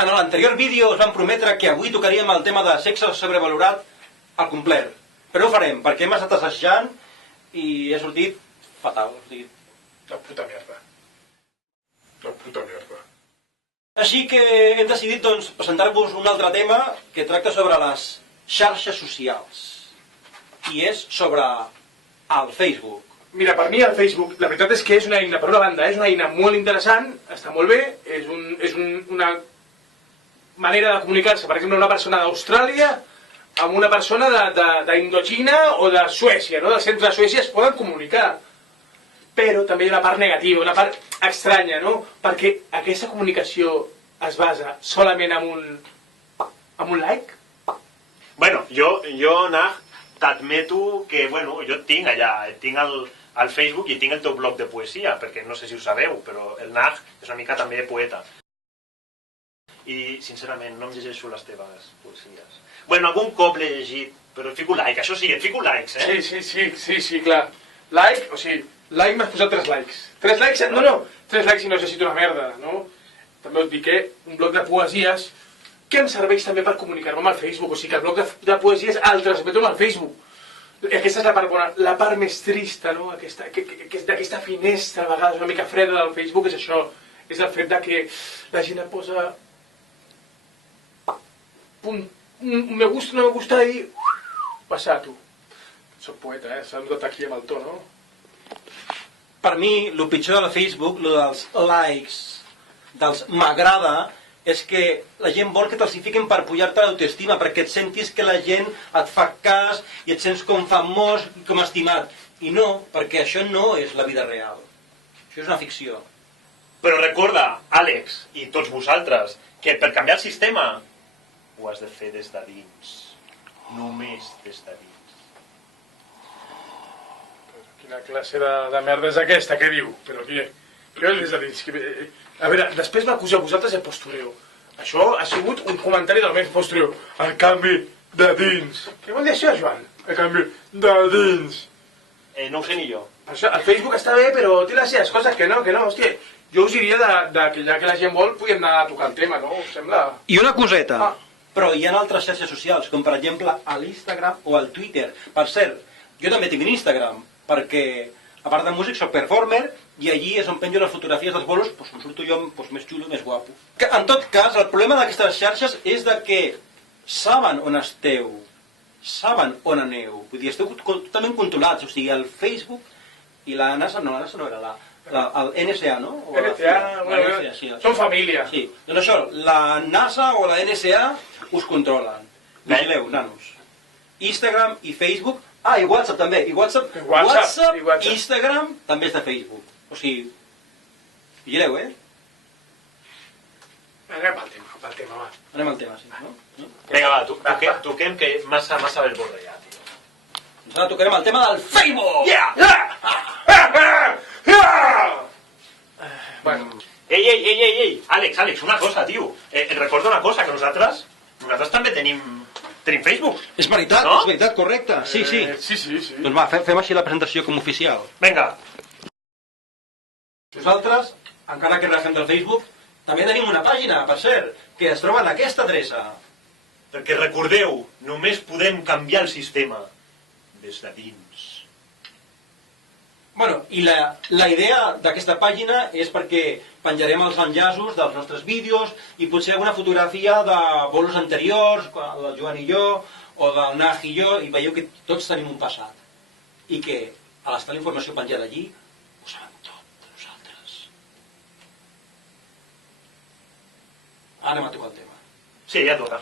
En l'anterior vídeo us vam prometre que avui tocaríem el tema de sexe sobrevalorat al complet. Però ho farem, perquè hem estat assajant i ha sortit fatal. La puta merda. La puta merda. Així que hem decidit doncs, presentar-vos un altre tema que tracta sobre les xarxes socials. I és sobre el Facebook. Mira, per mi el Facebook, la veritat és que és una eina, per una banda, és una eina molt interessant, està molt bé, és una manera de comunicar-se, per exemple, una persona d'Austràlia amb una persona d'Indochina o de Suècia, no? Del centre de Suècia es poden comunicar. Però també hi ha una part negativa, una part estranya, no? Perquè aquesta comunicació es basa solament en un like? Bueno, jo Nag, t'admeto que, bueno, jo et tinc allà, tinc al Facebook i tinc el teu blog de poesia, perquè no sé si ho sabeu, però el Nag és una mica també poeta. I, sincerament, no em llegeixo les teves poesies. Bueno, algun cop l'he llegit, però et fico like, això sí, et fico likes, eh? Sí, clar. Like, o sigui, like m'has posat 3 likes. 3 likes, no, 3 likes i no has llegit una merda, no? També us dic que un blog de poesies que em serveix també per comunicar-me amb el Facebook, o sigui que el blog de poesies el transmeto amb el Facebook. Aquesta és la part bona, la part més trista, no? D'aquesta finestra, a vegades una mica freda del Facebook, és això, és el fet que la gent posa me gusta, no me gusta i passar tu. Soc poeta, s'ha notat aquí amb el to, no? Per mi, el pitjor del Facebook, el dels likes, dels m'agrada, és que la gent vol que te'ls fiquin per pujar-te l'autoestima, perquè et sentis que la gent et fa cas i et sents com famós i com estimat. I no, perquè això no és la vida real. Això és una ficció. Però recorda, Àlex, i tots vosaltres, que per canviar el sistema ho has de fer des de dins. Només des de dins. Quina classe de merda és aquesta, què diu? Però què és des de dins? A veure, després m'acusa a vosaltres de postureo. Això ha sigut un comentari del mes postureo. El canvi de dins. Què vol dir això, Joan? El canvi de dins. No ho sé ni jo. Això, el Facebook està bé, però té les seves coses que no, hòstia. Jo us diria que ja que la gent vol, podem anar a tocar el tema, no? Us sembla? I una coseta. Però hi ha altres xarxes socials, com per exemple a l'Instagram o al Twitter. Per cert, jo també tinc un Instagram, perquè a part de músic soc performer i allí és on penjo les fotografies dels bolos, doncs em surto jo més xulo, més guapo. En tot cas, el problema d'aquestes xarxes és de que saben on esteu, saben on aneu. Vull dir, esteu totalment controlats, o sigui, el Facebook i la NASA, no, la NASA no era el NSA, no? NSA, sí, són família. Sí, doncs això, la NASA o la NSA us controlen. Vigileu, nanos. Instagram i Facebook, i WhatsApp també, i WhatsApp, Instagram també és de Facebook. O sigui, vigileu, Anem al tema, va. Anem al tema, sí, no? Vinga, va, toquem que massa verborra ja, tio. Doncs ara tocarem el tema del Facebook! Bueno. Ei, Àlex, una cosa, tio. Et recordo una cosa, que nosaltres també tenim Facebook. És veritat, no? És veritat, correcte. Sí. Sí. Doncs va, fem així la presentació com oficial. Vinga. Nosaltres, encara que refem del Facebook, també tenim una pàgina, per cert, que es troba en aquesta adreça. Perquè recordeu, només podem canviar el sistema des de dins. Bueno, i la idea d'aquesta pàgina és perquè penjarem els enllaços dels nostres vídeos i potser alguna fotografia de bolos anteriors, del Joan i jo, o del Nag i jo, i veieu que tots tenim un passat. I que, a l'estar la informació penjada allí, ho sabem tot de nosaltres. Anem a tocar el tema. Sí, ja toca.